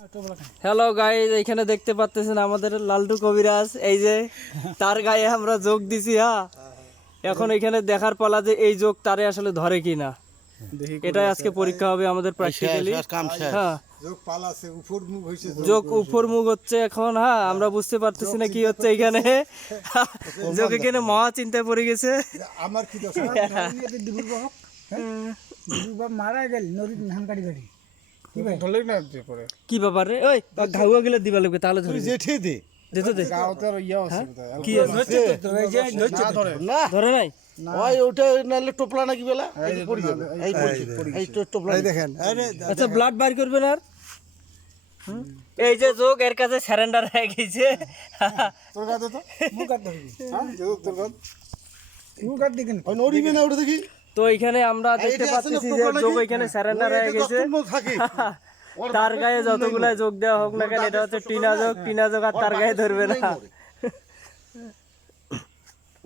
Hello guys, এখানে দেখতে পাচ্ছেন আমাদের লালটু কবিরাজ। এই যে তার গায়ে আমরা যোগ দিছি। হ্যাঁ, এখন এখানে দেখার পালা যে এই যোগ তারে আসলে ধরে কিনা। এটাই আজকে পরীক্ষা হবে আমাদের প্র্যাকটিক্যালি। হ্যাঁ, যোগ উপর মুখ হচ্ছে এখন। হ্যাঁ, আমরা বুঝতে পারতেছি না কি হচ্ছে এখানে। যোগ এখানে মহা চিন্তায় পড়ে গেছে। আমার কি দোষ মারা গেল নদীর ধান কাটি কাটি কি ব্যাপার রে? ওই ঘাউয়া গেলে দিবা লাগবে তাহলে ধরে জেঠে দে দে তো দে। কি ধরে নাই? ওই ওটা নালে টোপলা নাকি বেলা পড়ে যাবে এই পড়ছে এই টোপলা দেখেন আচ্ছা, ব্লাড বাইর করবেন আর এই যে যোগ এর কাছে সারেন্ডার হয়ে গেছে। তোর কাছে তো মুখ কাট ধরবি হ্যাঁ তোর কাছে মুখ কাট দেখেন ওই নড়িবে না ওটা দেখি তো এখানে আমরা দেখতে পাচ্ছি যে যোগ এখানে সারেন্ডার হয়ে গেছে। তার গায়ে যতগুলা যোগ দেওয়া হোক না কেন, এটা হচ্ছে টিনা যোগ আর তার গায়ে ধরবে না।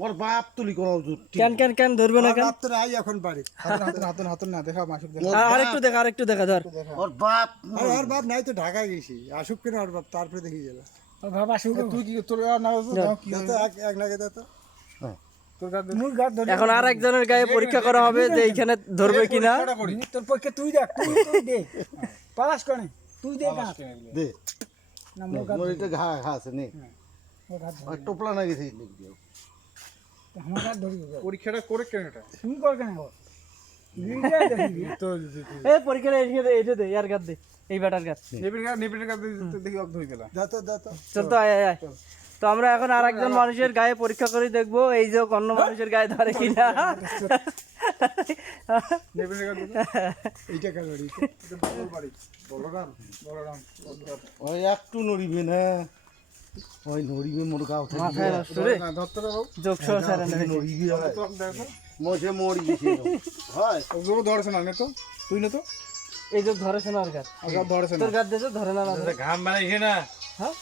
ওর বাপ তুলি কোন কেন ধরবে না কেন? তোর আই এখন বাড়ি হাতন না দেখা মাসুক আরেকটু দেখা ধর। ওর বাপ ওর বাপ নাই তো ঢাকায় গেছি আসুক কেন ওর বাপ তারপরে দেখি গেল ওর বাপ আসুক তুই কি তোর না কি এক নাগে দে তো এখন আর একজনের গায়ে পরীক্ষা করা হবে যে এইখানে ধরবে কিনা। তোর পক্ষে তুই দেখ তুই দে পালাস কোনে তুই দে দে না মুখ মোর এটা ঘা আছে নে ওই টোপলা না গেছে আমার হাত ধরি পরীক্ষাটা করে কেন এটা তুমি কর কেন ভিডিও দেখি তো এই পরীক্ষাটা এইটা দে, ইয়ার গাদ দে, এই ব্যাটার গাদ নেপিটের কাছে দেখি অক ধই গেলা দাও তো চল তো আয়। তো আমরা এখন আর একজন মানুষের গায়ে পরীক্ষা করে দেখবো এই যে অন্য মানুষের গায়ে ধরে কিনা। নেপিটের কাছে এইটা কালড়ি এটা বাড়ি বলরাম ওই একটু নড়িবে না ওই নড়িবে মোর গা উঠে মাথায় নষ্ট রে। ধরতে বাবু যোগ সহ সারেন্ডার হয়েছে। নড়িবে তো দেখো মোছে মরি গেছে হয় ও ধরছ না তো তুই না তো এই যোগ ধরেছে না ওর গাদ, আগে ধরছ তোর গাদ দেছে ধরে না। ঘাম বানাইছে না হ্যাঁ,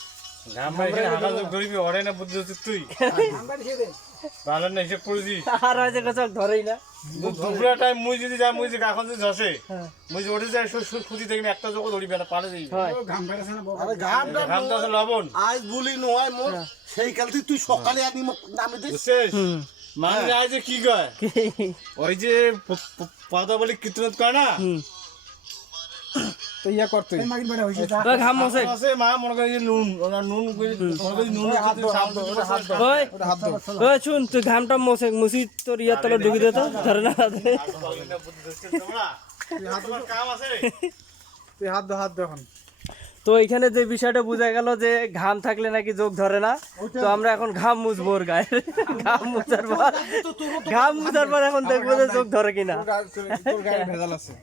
ঘাম বানাইছে হাঁটা যোগ ধরবি ওরে না বুদ্ধি হচ্ছে তুই নাম্বার দিয়ে দে ভালো না হিসেব করেছি আর হয়তো কোথাও ধরেই না। দুপুরা টাইম মুই যদি যা মুই যে এখন যদি ধসে হ্যাঁ। মুই যে ওঠে যায় খুঁজি দেখবি একটা যোগ ধরিবে না পারে যাইবে হয় ঘাম বেরছে না বাবা আরে ঘামটা ঘাম তো আছে লবণ আজ বলি নয় মোর সেই কাল থেকে তুই সকালে আনি নামে দিস বুঝছিস মানুষ আজ যে কি কয় ওই যে পদা বলি কীর্তন করে না তো ইয়া করতে মাগিন বেড়া হইছে ওই ঘাম মোছে। আছে মা মনে করে যে নুন ওরা নুন মনে করে নুন ওই ওই শুন, তুই ঘামটা মুছি তোর ইয়ার তলে ঢুকি দে তো, ধরে না। কাম আছে তুই হাত দে এখন তো এখানে যে বিষয়টা বোঝা গেল যে ঘাম থাকলে নাকি যোগ ধরে না। তো আমরা এখন ঘাম মুছবো ওর গায়ে। ঘাম মুছার পর এখন দেখবো যে যোগ ধরে কিনা। তোর গায়ে ভেজাল আছে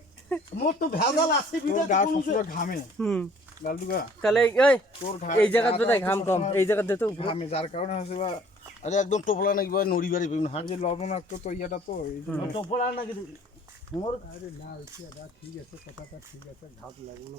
মোর তো ভেজাল আছে তোর বিদে গা সবসময় ঘামে হুম, লালদুগা তাহলে এই এই জায়গা বোধহয় ঘাম কম, এই জায়গা দে তো উপরে। ঘামে যার কারণে হচ্ছে বা আরে একদম টোপলা নাকি ভাই নড়ি বাড়ি পেন হাট যে লবণাক্ত তো ইয়াটা তো এই জন্য টোপলা নাকি মোর আরে না ঠিক আছে কথাটা ঠিক আছে ঘাত লাগলো